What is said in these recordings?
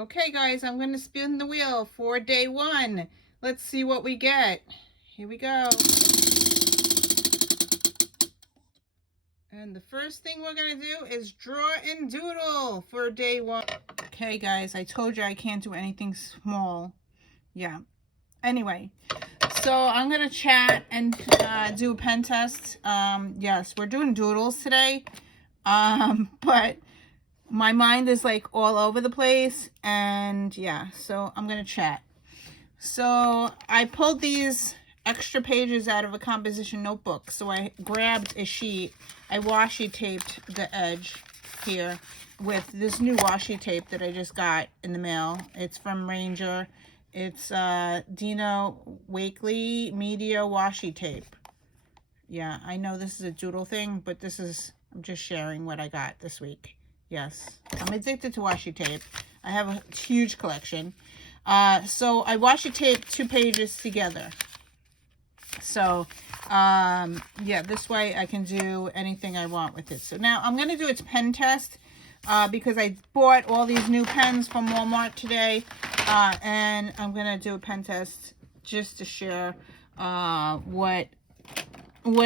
Okay, guys, I'm going to spin the wheel for day one. Let's see what we get. Here we go. And the first thing we're going to do is draw and doodle for day one. Okay, guys, I told you I can't do anything small. Yeah. Anyway, so I'm going to chat and do a pen test. Yes, we're doing doodles today. But my mind is like all over the place, and yeah, so I'm gonna chat. So I pulled these extra pages out of a composition notebook. So I grabbed a sheet, I washi taped the edge here with this new washi tape that I just got in the mail. It's from Ranger. It's Dino Wakely Media washi tape. Yeah, I know this is a doodle thing, but I'm just sharing what I got this week. Yes, I'm addicted to washi tape. I have a huge collection. So I washi taped 2 pages together. So, yeah, this way I can do anything I want with it. So now I'm going to do its pen test because I bought all these new pens from Walmart today. And I'm going to do a pen test just to share what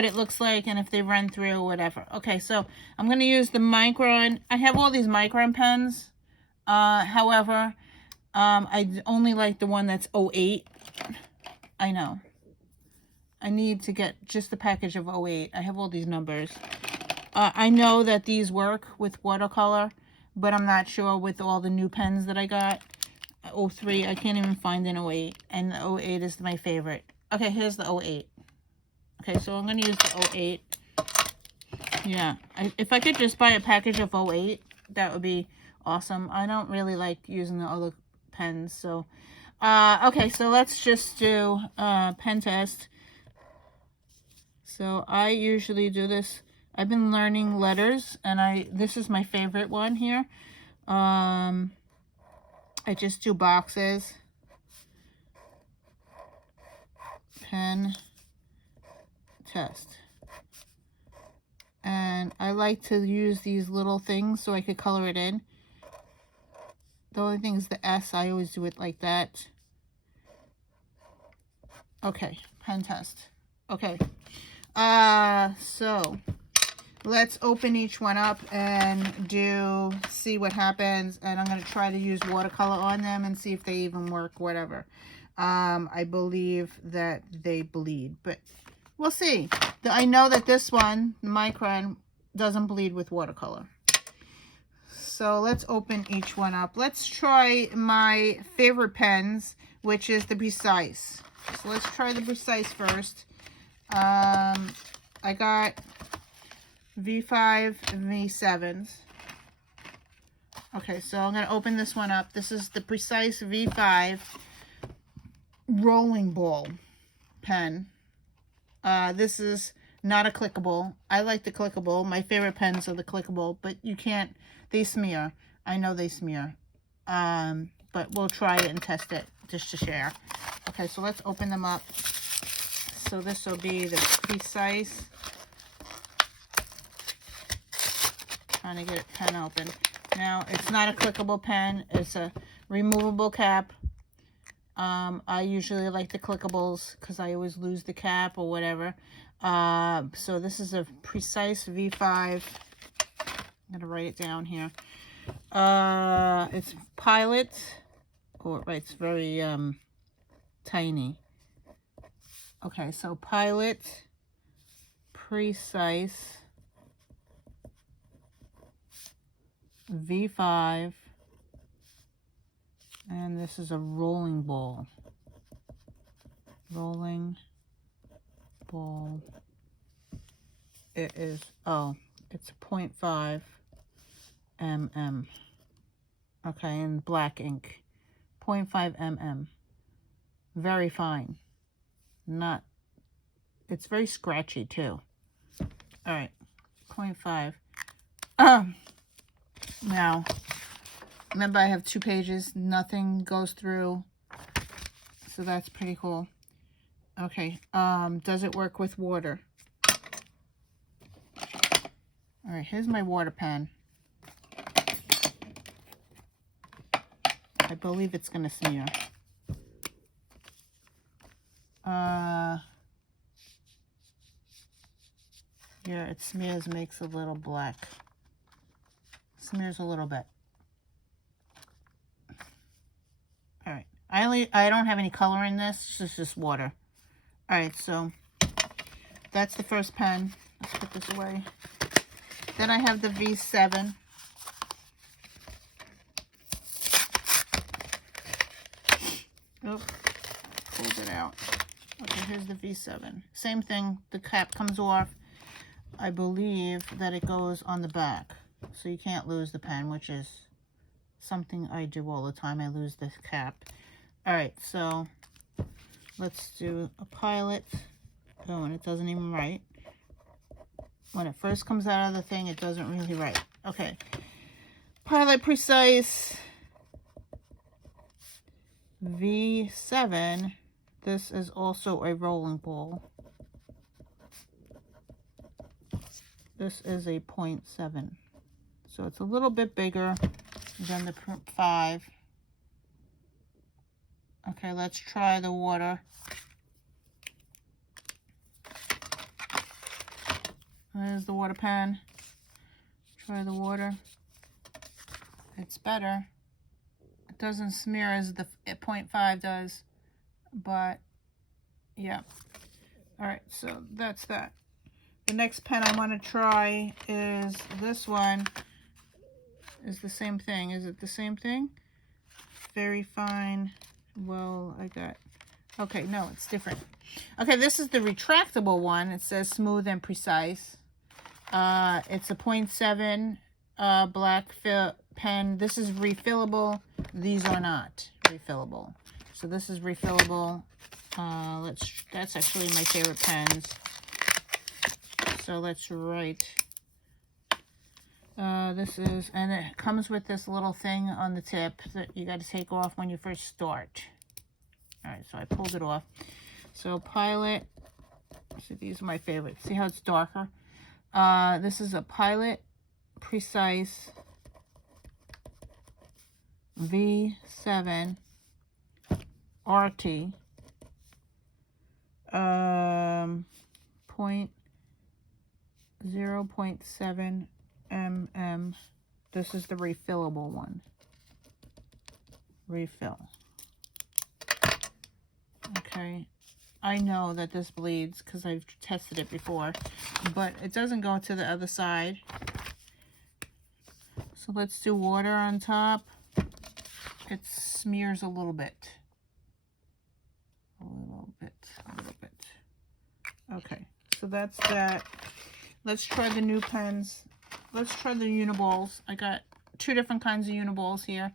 it looks like and if they run through or whatever. Okay, so I'm going to use the Micron. I have all these Micron pens. However, I only like the one that's 08. I know. I need to get just the package of 08. I have all these numbers. I know that these work with watercolor, but I'm not sure with all the new pens that I got. 03, I can't even find an 08, and the 08 is my favorite. Okay, here's the 08. Okay, so I'm going to use the 08. Yeah, if I could just buy a package of 08, that would be awesome. I don't really like using the other pens, so... okay, so let's just do pen test. So I usually do this. I've been learning letters, and this is my favorite one here. I just do boxes. Pen test. And I like to use these little things so I could color it in. The only thing is the S. I always do it like that. Okay, pen test. Okay. So let's open each one up and see what happens. And I'm going to try to use watercolor on them and see if they even work, whatever. I believe that they bleed, but we'll see. I know that this one, the Micron, doesn't bleed with watercolor. So let's open each one up. Let's try my favorite pens, which is the Precise. So let's try the Precise first. I got V5 and V7s. Okay, so I'm going to open this one up. This is the Precise V5 rolling ball pen. This is not a clickable. I like the clickable. My favorite pens are the clickable, but you can't, they smear. I know they smear. But we'll try it and test it just to share. Okay, so let's open them up. So this will be the Precise. Trying to get a pen open. Now, it's not a clickable pen. It's a removable cap. I usually like the clickables because I always lose the cap or whatever. So this is a Precise V5. I'm going to write it down here. It's Pilot. Right, it's very tiny. Okay, so Pilot, Precise, V5, and this is a rolling ball. Rolling ball. It is, it's 0.5 mm. Okay, in black ink. 0.5 mm. Very fine. It's very scratchy too. All right, 0.5. Now, remember I have 2 pages. Nothing goes through. So that's pretty cool. Okay, does it work with water? All right, here's my water pen. I believe it's going to smear. Yeah, it smears, makes a little black. Smears a little bit. All right. I don't have any color in this. It's just water. All right, so that's the first pen. Let's put this away. Then I have the V7. Oh, pulled it out. Okay, here's the V7. Same thing. The cap comes off. I believe that it goes on the back, so you can't lose the pen, which is something I do all the time. I lose the cap. All right, so let's do a Pilot. Oh, and it doesn't even write. When it first comes out of the thing, it doesn't really write. Okay, Pilot Precise V7. This is also a rolling ball. This is a 0.7. So it's a little bit bigger than the 0.5. Okay, let's try the water. There's the water pen. Try the water. It's better. It doesn't smear as the 0.5 does, but yeah. All right, so that's that. The next pen I want to try is this one. Is the same thing. Is it the same thing? Very fine. Well, I got... Okay, no, it's different. Okay, this is the retractable one. It says smooth and precise. It's a 0.7 black pen. This is refillable. These are not refillable. So this is refillable. That's actually my favorite pens. So let's write. This is, and it comes with this little thing on the tip that you got to take off when you first start. All right, so I pulled it off. So Pilot. So these are my favorites. See how it's darker? This is a Pilot Precise V7 RT. 0.7 mm. This is the refillable one. Refill. Okay. I know that this bleeds because I've tested it before, but it doesn't go to the other side. So let's do water on top. It smears a little bit. A little bit. Okay, so that's that. Let's try the new pens. Let's try the Uniballs. I got two different kinds of Uniballs here.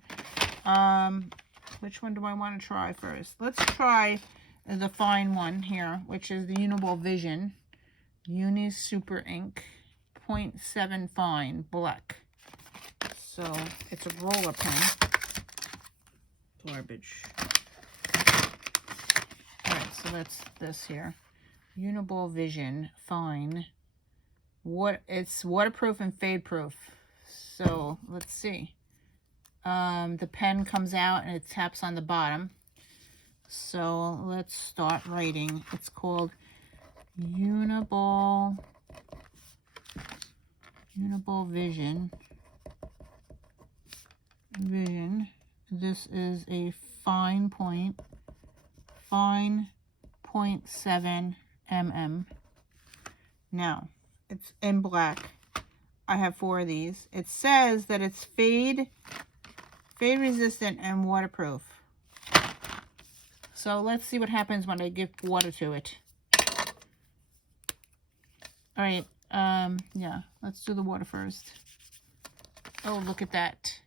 Which one do I want to try first? Let's try the fine one here, which is the Uniball Vision. Uni Super Ink 0.7 fine black. So it's a roller pen. Garbage. Alright, so that's this here. Uniball Vision fine. It's waterproof and fade proof. So let's see. The pen comes out and it taps on the bottom. So let's start writing. It's called Uniball Vision. This is a fine 0.7 mm. Now, it's in black. I have 4 of these. It says that it's fade resistant and waterproof. So let's see what happens when I give water to it. All right, yeah, let's do the water first. Oh, look at that.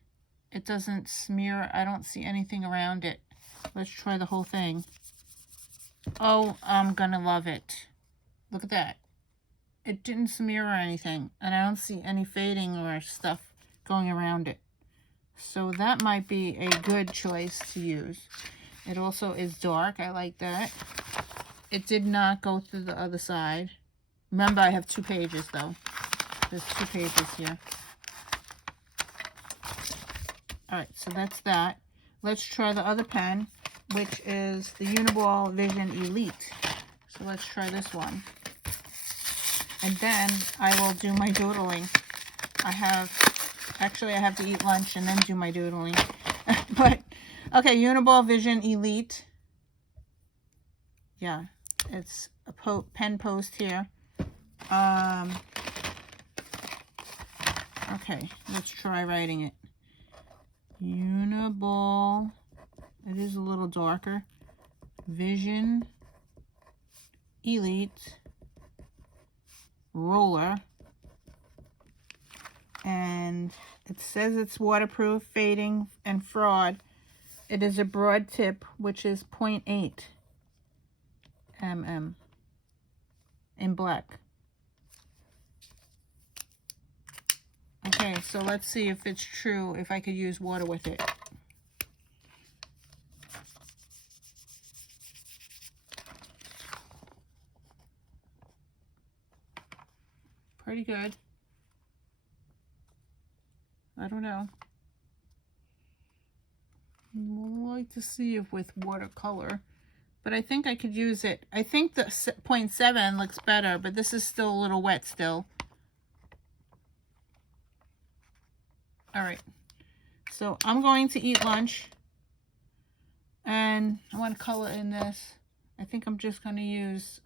It doesn't smear. I don't see anything around it. Let's try the whole thing. Oh, I'm gonna love it. Look at that. It didn't smear or anything, and I don't see any fading or stuff going around it. So that might be a good choice to use. It also is dark. I like that. It did not go through the other side. Remember, I have 2 pages, though. There's 2 pages here. All right, so that's that. let's try the other pen, which is the Uniball Vision Elite. So let's try this one. And then I will do my doodling. Actually I have to eat lunch and then do my doodling. But, okay, Uniball Vision Elite. Yeah, it's a pen post here. Okay, let's try writing it. Uniball. It is a little darker. Vision Elite Roller. And it says it's waterproof, fading, and fraud. It is a broad tip, which is 0.8 mm in black. Okay, so let's see if it's true, if I could use water with it. Pretty good. I don't know. I'd like to see if with watercolor, but I think I could use it. I think the 0.7 looks better, but this is still a little wet still. All right, so I'm going to eat lunch, and I want to color in this. I think I'm just going to use,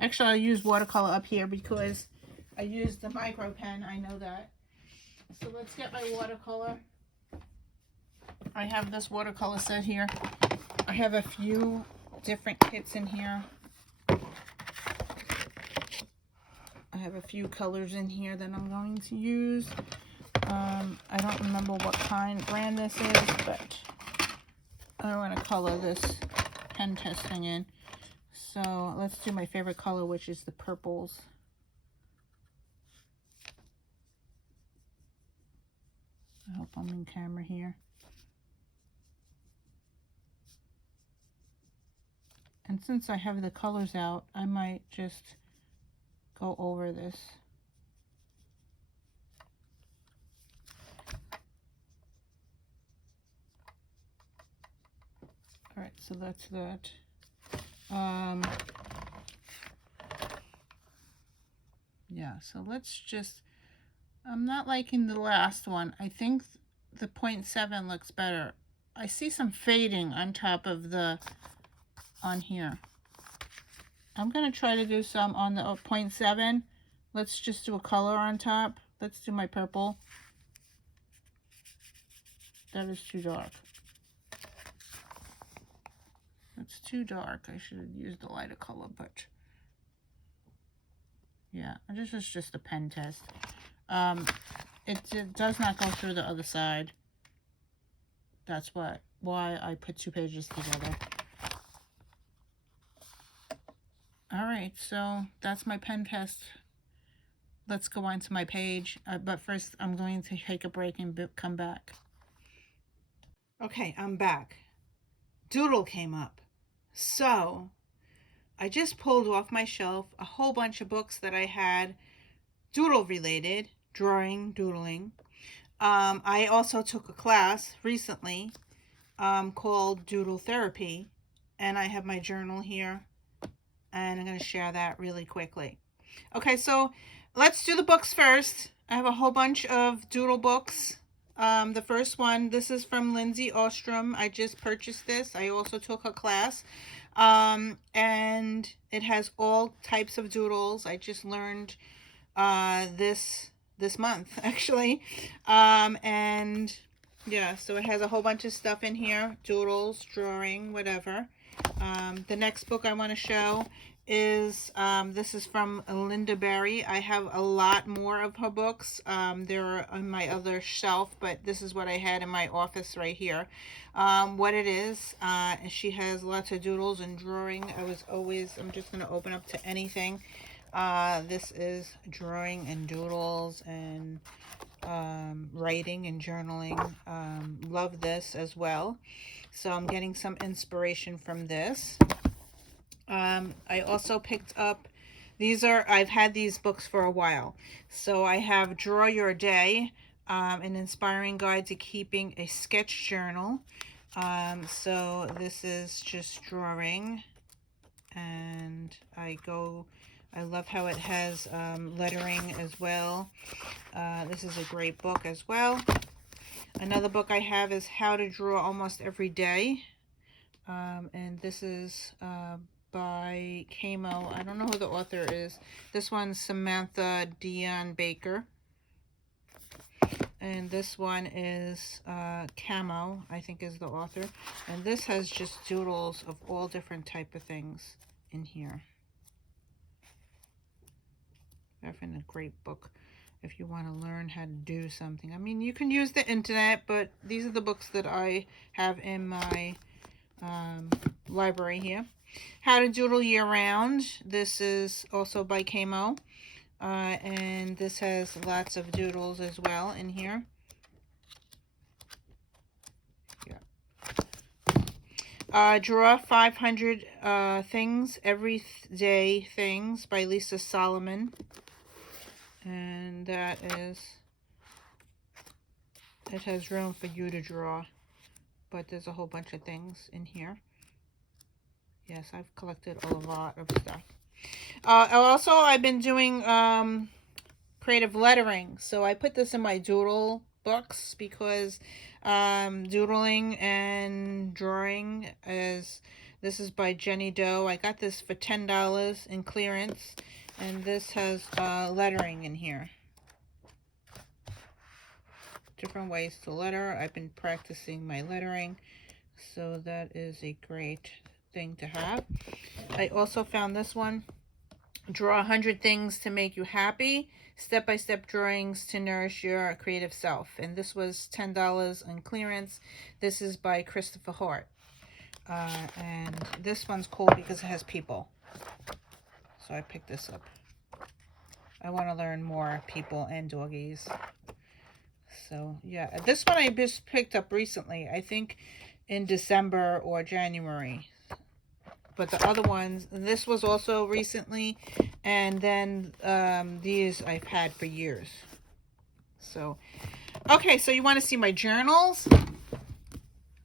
actually I'll use watercolor up here because I used the micro pen, I know that. So let's get my watercolor. I have this watercolor set here. I have a few different kits in here. I have a few colors in here that I'm going to use. I don't remember what brand this is, but I want to color this pen testing in. So let's do my favorite color, which is the purples. I hope I'm in camera here. And since I have the colors out, I might just go over this. All right, so that's that. Yeah, so let's just, I'm not liking the last one. I think the 0.7 looks better. I see some fading on top of the, on here. I'm going to try to do some on the 0.7. Let's just do a color on top. Let's do my purple. That is too dark. It's too dark. I should have used a lighter color, but yeah, this is just a pen test. It does not go through the other side. That's why I put 2 pages together. All right, so that's my pen test. Let's go on to my page. But first, I'm going to take a break and come back. Okay, I'm back. Doodle came up. So, I just pulled off my shelf a whole bunch of books that I had Doodle related, drawing, doodling. I also took a class recently called Doodle Therapy, and I have my journal here, and I'm going to share that really quickly. Okay, so let's do the books first. I have a whole bunch of doodle books. The first one, this is from Lindsay Ostrom. I just purchased this. I also took her class. And it has all types of doodles. I just learned this month, actually. And yeah, so it has a whole bunch of stuff in here. Doodles, drawing, whatever. The next book I want to show is, this is from Lynda Barry. I have a lot more of her books. They're on my other shelf, but this is what I had in my office right here. What it is, she has lots of doodles and drawing. I'm just going to open up to anything. This is drawing and doodles and writing and journaling. Love this as well. So I'm getting some inspiration from this. I also picked up, I've had these books for a while. So I have Draw Your Day, an inspiring guide to keeping a sketch journal. So this is just drawing, and I love how it has lettering as well. This is a great book as well. Another book I have is How to Draw Almost Every Day. And this is by Kamo. I don't know who the author is. This one's Samantha Baker. And this one is Kamo, I think is the author. And this has just doodles of all different type of things in here. Definitely a great book if you want to learn how to do something. I mean, you can use the internet, but these are the books that I have in my library here. How to Doodle Year Round. This is also by Kamo. And this has lots of doodles as well in here. Yeah. Draw 500 Things, Everyday Things by Lisa Solomon. And that is, it has room for you to draw, but there's a whole bunch of things in here. Yes, I've collected a lot of stuff. Also, I've been doing creative lettering. So I put this in my doodle books because doodling and drawing this is by Jenny Doe. I got this for $10 in clearance, and this has lettering in here. Different ways to letter. I've been practicing my lettering, so that is a great thing to have. I also found this one. Draw 100 Things to Make You Happy. Step-by-step drawings to nourish your creative self. And this was $10 on clearance. This is by Christopher Hart. And this one's cool because it has people. So I picked this up. I want to learn more people and doggies. So yeah, this one I just picked up recently. I think in December or January. But the other ones, this was also recently, and then these I've had for years. So, okay, so you want to see my journals?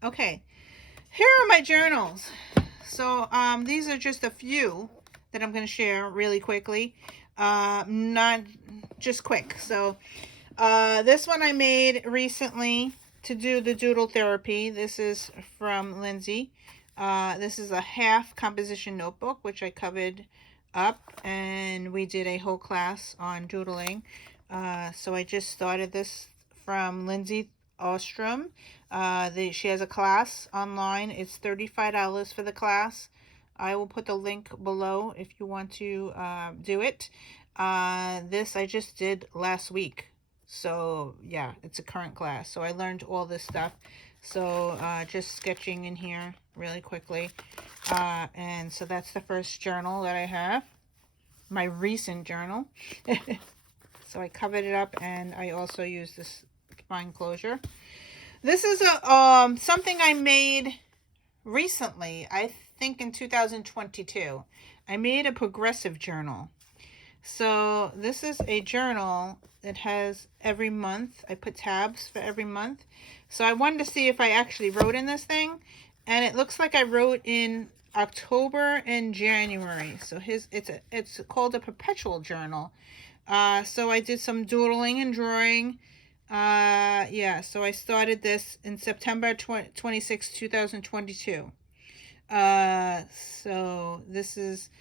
Okay, here are my journals. So these are just a few that I'm going to share really quickly. Not just quick. So this one I made recently to do the doodle therapy. This is from Lindsay. This is a half composition notebook, which I covered up, and we did a whole class on doodling. So I just started this from Lindsay Ostrom. She has a class online. It's $35 for the class. I will put the link below if you want to do it. This I just did last week. So yeah, it's a current class. So I learned all this stuff. So just sketching in here really quickly. And so that's the first journal that I have. My recent journal. So I covered it up, and I also used this fine closure. This is a something I made recently. I think in 2022. I made a progressive journal. So this is a journal that has every month. I put tabs for every month. So I wanted to see if I actually wrote in this thing. And it looks like I wrote in October and January. So it's called a perpetual journal. So I did some doodling and drawing. Yeah, so I started this in September 26, 2022. So this is,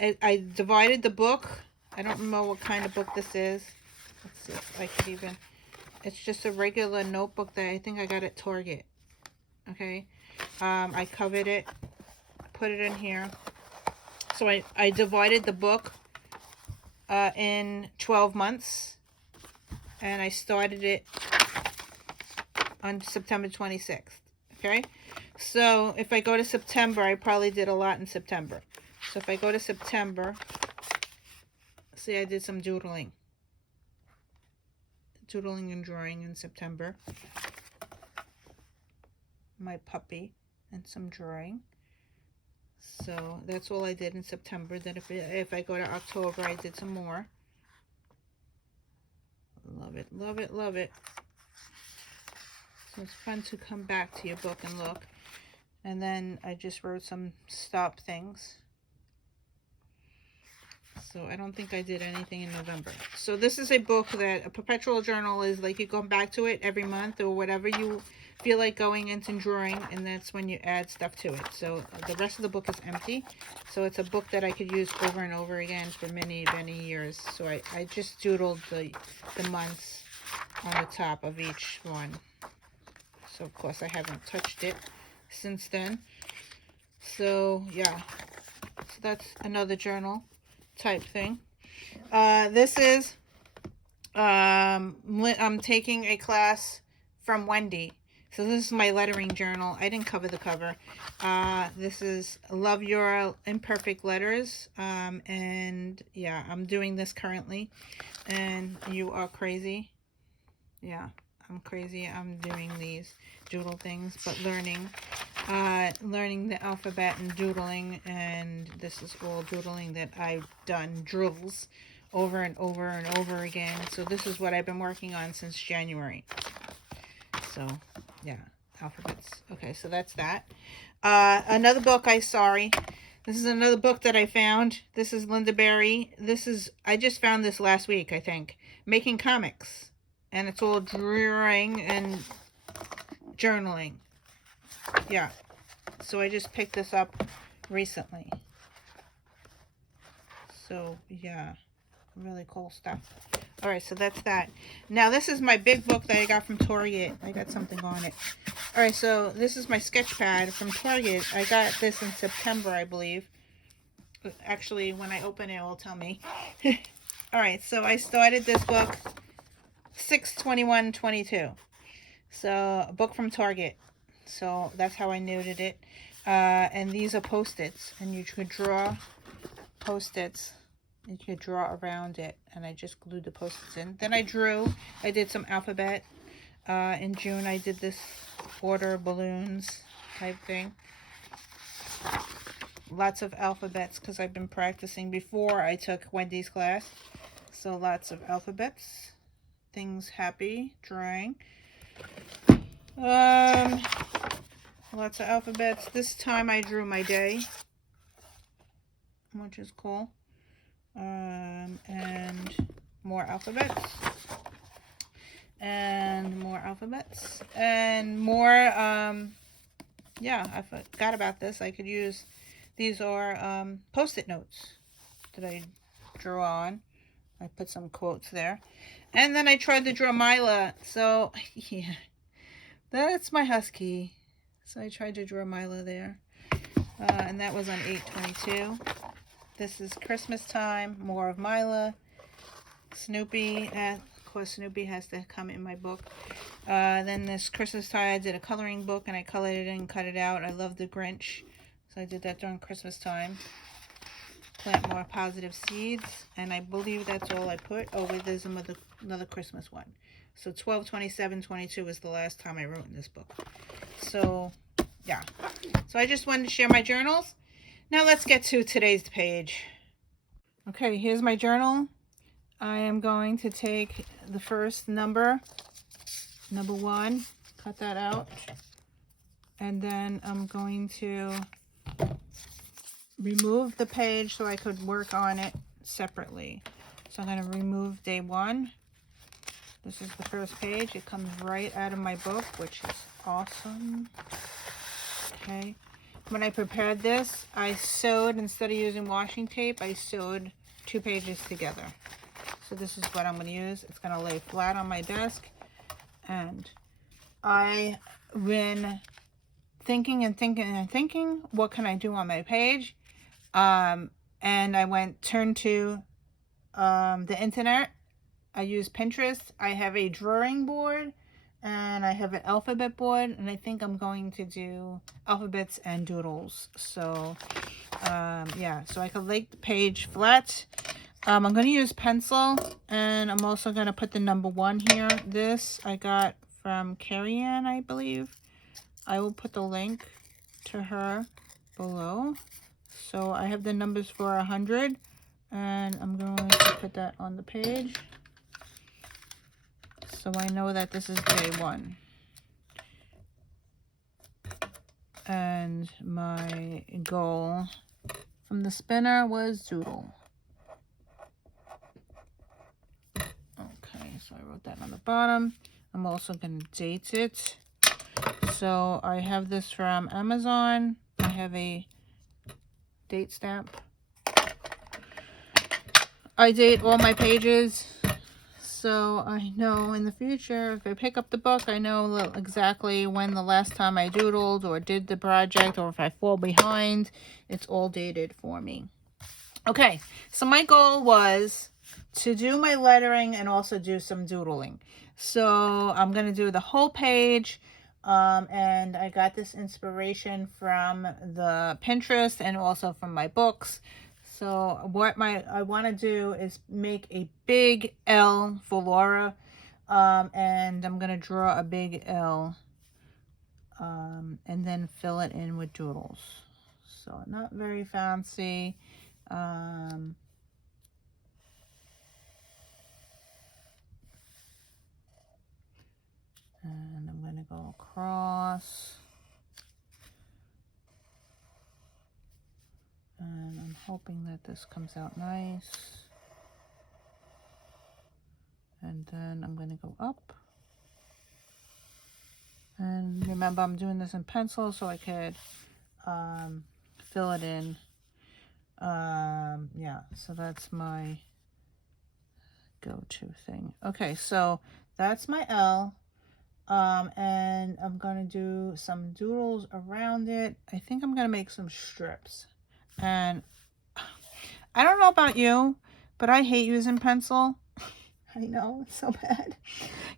I divided the book. I don't remember what kind of book this is. Let's see if I could even, it's just a regular notebook that I think I got at Target. Okay. I covered it, put it in here. So I divided the book in 12 months, and I started it on September 26th. Okay. So if I go to September, I probably did a lot in September. So if I go to September, see, I did some doodling and drawing in September. My puppy and some drawing. So that's all I did in September. Then if I go to October, I did some more. Love it, love it, love it. So it's fun to come back to your book and look. And then I just wrote some stop things. So I don't think I did anything in November. So this is a book that a perpetual journal is like you go back to it every month or whatever you feel like going into drawing, and that's when you add stuff to it. So the rest of the book is empty. So it's a book that I could use over and over again for many, many years. So I just doodled the months on the top of each one. So of course I haven't touched it since then. So yeah, so that's another journal type thing. This is I'm taking a class from Wendy. So this is my lettering journal. I didn't cover the cover. This is Love Your Imperfect Letters. And yeah, I'm doing this currently. And you are crazy. Yeah, I'm crazy. I'm doing these doodle things, but learning the alphabet and doodling, and this is all doodling that I've done drills over and over and over again. So this is what I've been working on since January. So yeah, alphabets. Okay, so that's that. Another book, this is another book that I found. This is Lynda Barry. I just found this last week, I think. Making Comics. And it's all drawing and journaling. Yeah. So I just picked this up recently. So yeah, really cool stuff. All right, so that's that. Now this is my big book that I got from Target. I got something on it. All right, so this is my sketch pad from Target. I got this in September, I believe. Actually, when I open it, it will tell me. All right, so I started this book 6/21/22. So a book from Target. So that's how I noted it. And these are Post-its, and you could draw Post-its. You could draw around it, and I just glued the Post-its in. Then I did some alphabet. In June I did this order balloons type thing. Lots of alphabets because I've been practicing before I took Wendy's class. So lots of alphabets. Things happy, drawing. Lots of alphabets. This time I drew my day, which is cool. And more alphabets. And more alphabets. And more, yeah, I forgot about this. I could use, these are Post-it notes that I drew on. I put some quotes there. And then I tried to draw Mila. So, yeah, that's my husky. So I tried to draw Mila there. And that was on 8/22. This is Christmas time. More of Mila. Snoopy. Of course, Snoopy has to come in my book. Then this Christmas time, I did a coloring book, and I colored it in and cut it out. I love the Grinch. So I did that during Christmas time. Plant more positive seeds, and I believe that's all I put. Oh wait, there's another Christmas one. So 12/27/22 was the last time I wrote in this book. So yeah, so I just wanted to share my journals. Now let's get to today's page. Okay, here's my journal. I am going to take the first number 1, cut that out, and then I'm going to remove the page so I could work on it separately. So I'm going to remove day 1. This is the first page. It comes right out of my book, which is awesome. Okay. When I prepared this, I sewed, instead of using washing tape, I sewed 2 pages together. So this is what I'm going to use. It's going to lay flat on my desk. And I've been thinking, what can I do on my page? And I turned to the internet. I use Pinterest. I have a drawing board, and I have an alphabet board, and I think I'm going to do alphabets and doodles. So yeah, so I could lay the page flat. I'm going to use pencil, and I'm also going to put the number 1 here. This I got from Carrie Ann, I believe. I will put the link to her below. So I have the numbers for 100, and I'm going to put that on the page. So I know that this is day 1. And my goal from the spinner was Doodle. Okay, so I wrote that on the bottom. I'm also going to date it. So I have this from Amazon. I have a date stamp. I date all my pages, so I know in the future, if I pick up the book, I know exactly when the last time I doodled or did the project, or if I fall behind, it's all dated for me. Okay, so my goal was to do my lettering and also do some doodling. So I'm going to do the whole page, and I got this inspiration from the Pinterest and also from my books. So what I want to do is make a big L for Laura, and I'm going to draw a big L, and then fill it in with doodles. So not very fancy. And I'm going to go across. And I'm hoping that this comes out nice. And then I'm going to go up. And remember, I'm doing this in pencil so I could fill it in. Yeah, so that's my go-to thing. Okay, so that's my L. And I'm going to do some doodles around it. I think I'm going to make some strips. And I don't know about you, but I hate using pencil. I know, it's so bad.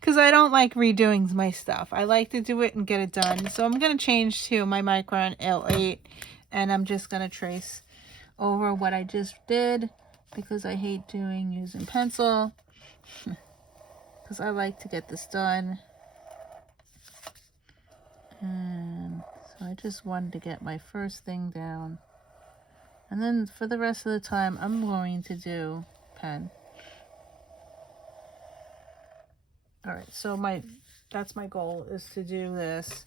Because I don't like redoing my stuff. I like to do it and get it done. So I'm going to change to my Micron L8. And I'm just going to trace over what I just did. Because I hate using pencil. Because I like to get this done. And so I just wanted to get my first thing down. And then for the rest of the time, I'm going to do pen. All right, so that's my goal, is to do this.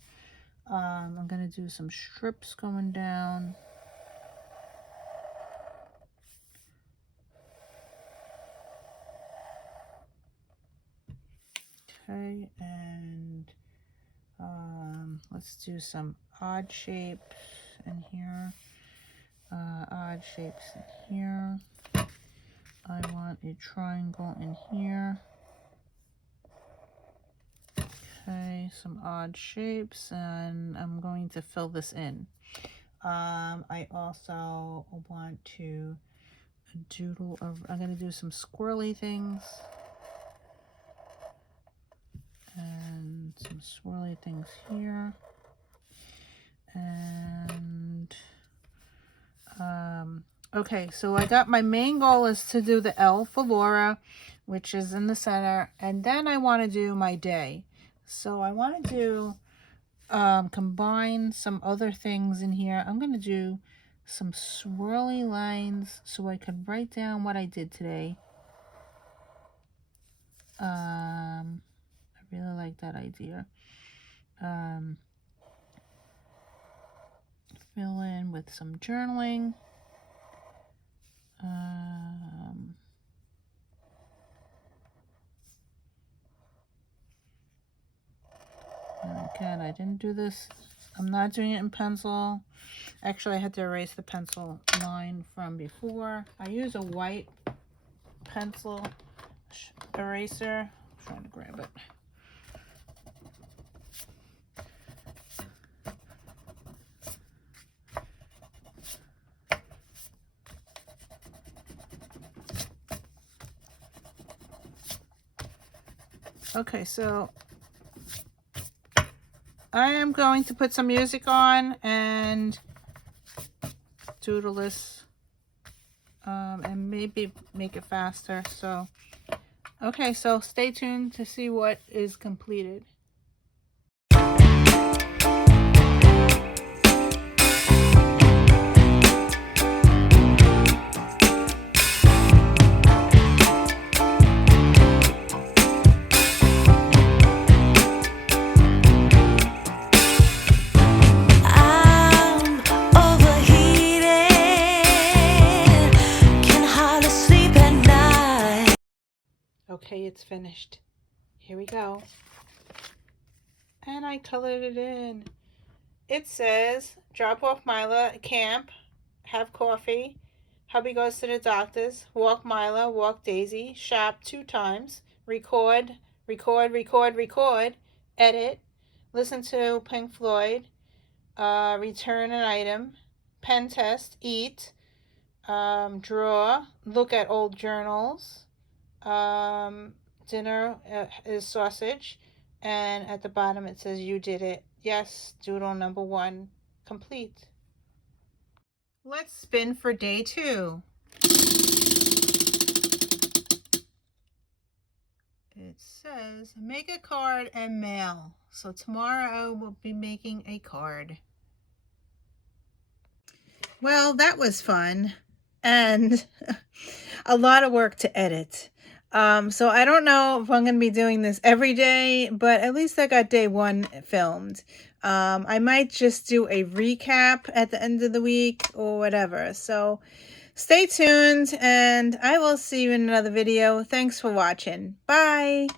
I'm going to do some strips going down. Okay, and let's do some odd shapes in here. Odd shapes in here. I want a triangle in here. Okay, some odd shapes, and I'm going to fill this in. I also want to doodle. I'm going to do some squirrely things. And some swirly things here. And okay, so I got my main goal is to do the L for Laura, which is in the center, and then I want to do my day. So I want to do combine some other things in here. I'm going to do some swirly lines so I can write down what I did today. I really like that idea. Fill in with some journaling. And again, I didn't do this. I'm not doing it in pencil. Actually, I had to erase the pencil line from before. I use a white pencil eraser. I'm trying to grab it. Okay, so I am going to put some music on and doodle this, and maybe make it faster. So, okay, so stay tuned to see what is completed. I it's finished. Here we go. And I colored it in. It says, drop off Mila at camp, have coffee, hubby goes to the doctor's, walk Mila, walk Daisy, shop 2 times, record, edit, listen to Pink Floyd, return an item, pen test, eat, draw, look at old journals, dinner is sausage, and at the bottom it says you did it. Yes, doodle number 1 complete. Let's spin for day 2. It says make a card and mail. So tomorrow I will be making a card. Well, that was fun and a lot of work to edit. So I don't know if I'm going to be doing this every day, but at least I got day 1 filmed. I might just do a recap at the end of the week or whatever. So stay tuned and I will see you in another video. Thanks for watching. Bye.